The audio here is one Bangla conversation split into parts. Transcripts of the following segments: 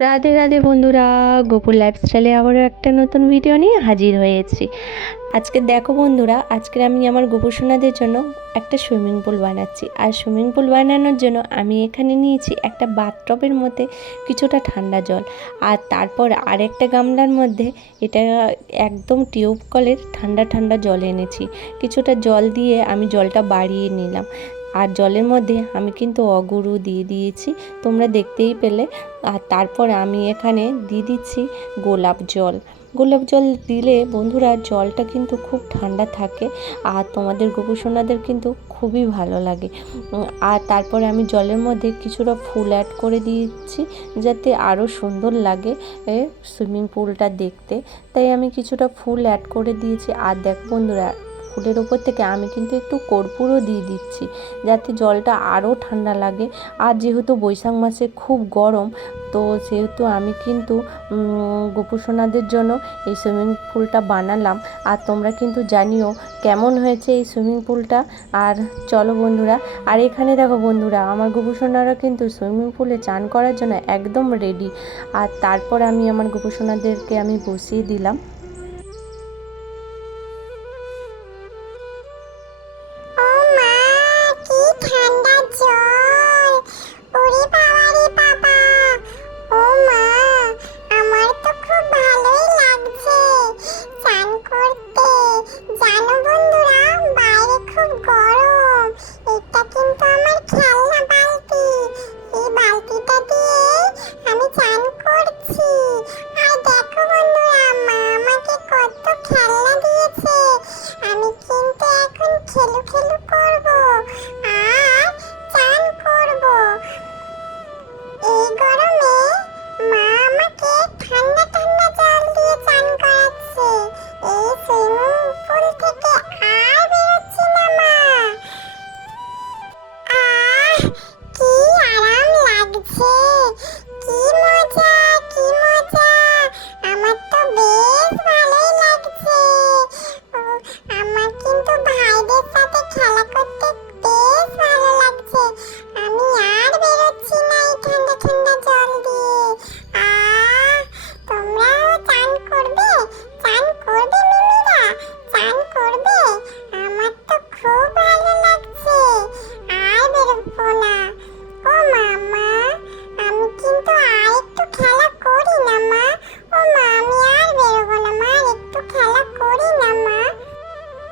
রাধে রাধে বন্ধুরা গোপুর লাইফস্টাইলে আবারও একটা নতুন ভিডিও নিয়ে হাজির হয়েছি। আজকে দেখো বন্ধুরা, আজকে আমি আমার গোপুর সোনাদের জন্য একটা সুইমিং পুল বানাচ্ছি। আর সুইমিং পুল বানানোর জন্য আমি এখানে নিয়েছি একটা বাথটবের মধ্যে কিছুটা ঠান্ডা জল। আর তারপর আরেকটা গামলার মধ্যে এটা একদম টিউব কলের ঠান্ডা ঠান্ডা জল এনেছি। কিছুটা জল দিয়ে আমি জলটা বাড়িয়ে নিলাম। আর জলের মধ্যে আমি কিন্তু অগুরু দিয়ে দিয়েছি, তোমরা দেখতেই পেলে। আর তারপর আমি এখানে দিয়ে দিচ্ছি গোলাপ জল। গোলাপ জল দিলে বন্ধুরা জলটা কিন্তু খুব ঠান্ডা থাকে আর তোমাদের গোপুসোনাদের কিন্তু খুবই ভালো লাগে। আর তারপরে আমি জলের মধ্যে কিছুটা ফুল অ্যাড করে দিয়েছি যাতে আরও সুন্দর লাগে সুইমিং পুলটা দেখতে। তাই আমি কিছুটা ফুল অ্যাড করে দিয়েছি। আর দেখ বন্ধুরা ফুলের ওপর থেকে আমি কিন্তু একটু কর্পূরও দিয়ে দিচ্ছি, যাতে জলটা আরও ঠান্ডা লাগে। আর যেহেতু বৈশাখ মাসে খুব গরম, তো সেহেতু আমি কিন্তু গোপুসোনাদের জন্য এই সুইমিং পুলটা বানালাম। আর তোমরা কিন্তু জানিও কেমন হয়েছে এই সুইমিং পুলটা। আর চলো বন্ধুরা, আর এখানে দেখো বন্ধুরা, আমার গোপুসোনারা কিন্তু সুইমিং পুলে চান করার জন্য একদম রেডি। আর তারপর আমি আমার গোপুসোনাদেরকে আমি বসিয়ে দিলাম।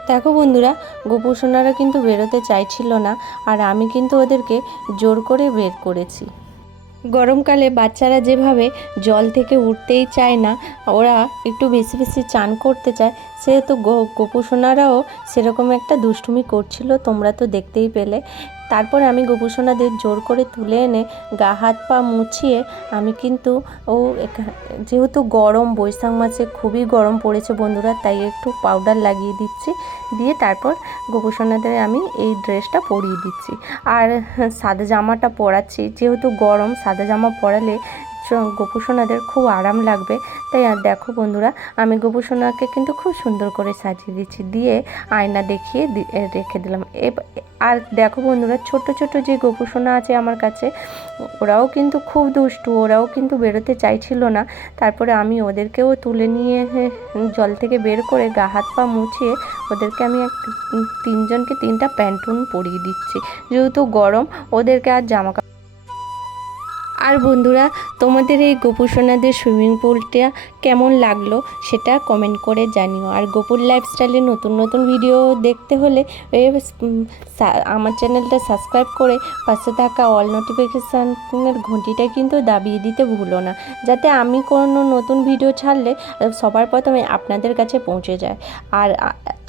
দেখো বন্ধুরা গোপুসোনারা কিন্তু বেরোতে চাইছিল না আর আমি কিন্তু ওদেরকে জোর করে বের করেছি। গরমকালে বাচ্চারা যেভাবে জল থেকে উঠতেই চায় না, ওরা একটু বেশি বেশি চান করতে চায়, সেহেতু গোপুসোনারাও সেরকম একটা দুষ্টুমি করছিল, তোমরা তো দেখতেই পেলে। তারপর আমি গোপুসোনাদের জোর করে তুলে এনে গা হাত পা মুছিয়ে আমি কিন্তু ও যেহেতু গরম, বৈশাখ মাসে খুবই গরম পড়েছে বন্ধুরা, তাই একটু পাউডার লাগিয়ে দিচ্ছি, দিয়ে তারপর গোপুসোনাদের আমি এই ড্রেসটা পরিয়ে দিচ্ছি। আর সাদা জামাটা পরাচ্ছি, যেহেতু গরম, সাদা জামা পরালে গোপুসোনাদের খুব আরাম লাগবে। তাই আর দেখো বন্ধুরা, আমি গোপুসোনাকে কিন্তু খুব সুন্দর করে সাজিয়ে দিচ্ছি, দিয়ে আয়না দেখিয়ে রেখে দিলাম। আর দেখো বন্ধুরা ছোট ছোট যে গোপুসোনা আছে আমার কাছে, ওরাও কিন্তু খুব দুষ্টু, ওরাও কিন্তু বেরোতে চাইছিল না। তারপরে আমি ওদেরকেও তুলে নিয়ে জল থেকে বের করে গা, হাত পা মুছিয়ে ওদেরকে আমি তিনজনকে তিনটা প্যান্টুন পরিয়ে দিচ্ছি। যেহেতু গরম, ওদেরকে আর জামা আর বন্ধুরা, তোমাদের এই গোপুসোনাদের সুইমিং পুলটা কেমন লাগল সেটা কমেন্ট করে জানিও। আর গোপুর লাইফস্টাইলে নতুন নতুন ভিডিও দেখতে হলে আমার চ্যানেলটা সাবস্ক্রাইব করে পাশে থাকা অল নোটিফিকেশানের ঘন্টিটা কিন্তু দাবিয়ে দিতে ভুলো না, যাতে আমি কোনো নতুন ভিডিও ছাড়লে সবার প্রথমে আপনাদের কাছে পৌঁছে যায়। আর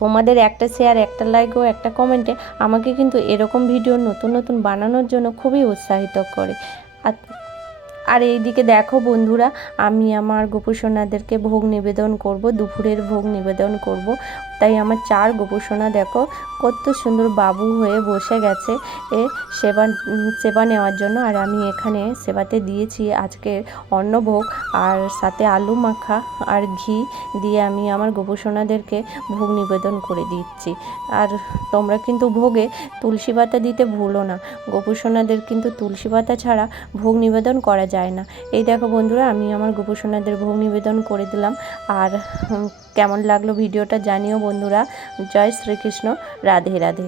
তোমাদের একটা শেয়ার একটা লাইক ও, একটা কমেন্টে আমাকে কিন্তু এরকম ভিডিও নতুন নতুন বানানোর জন্য খুবই উৎসাহিত করে। আর আর এইদিকে দেখো বন্ধুরা, আমি আমার গোপুসোনাদেরকে ভোগ নিবেদন করব, দুপুরের ভোগ নিবেদন করব। তাই আমার চার গোপুসোনা দেখো, কত সুন্দর বাবু হয়ে বসে গেছে এ সেবা সেবা নেওয়ার জন্য। আর আমি এখানে সেবাতে দিয়েছি আজকে অন্নভোগ আর সাথে আলু মাখা আর ঘি দিয়ে আমি আমার গোপুসোনাদেরকে ভোগ নিবেদন করে দিচ্ছি। আর তোমরা কিন্তু ভোগে তুলসী পাতা দিতে ভুলো না, গোপুসোনাদের কিন্তু তুলসী পাতা ছাড়া ভোগ নিবেদন করা যায় যায় না। এই দেখো বন্ধুরা, আমি আমার গোপসোনাদের ভোগ নিবেদন করে দিলাম। আর কেমন লাগল ভিডিওটা জানিও বন্ধুরা। জয় শ্রীকৃষ্ণ। রাধে রাধে।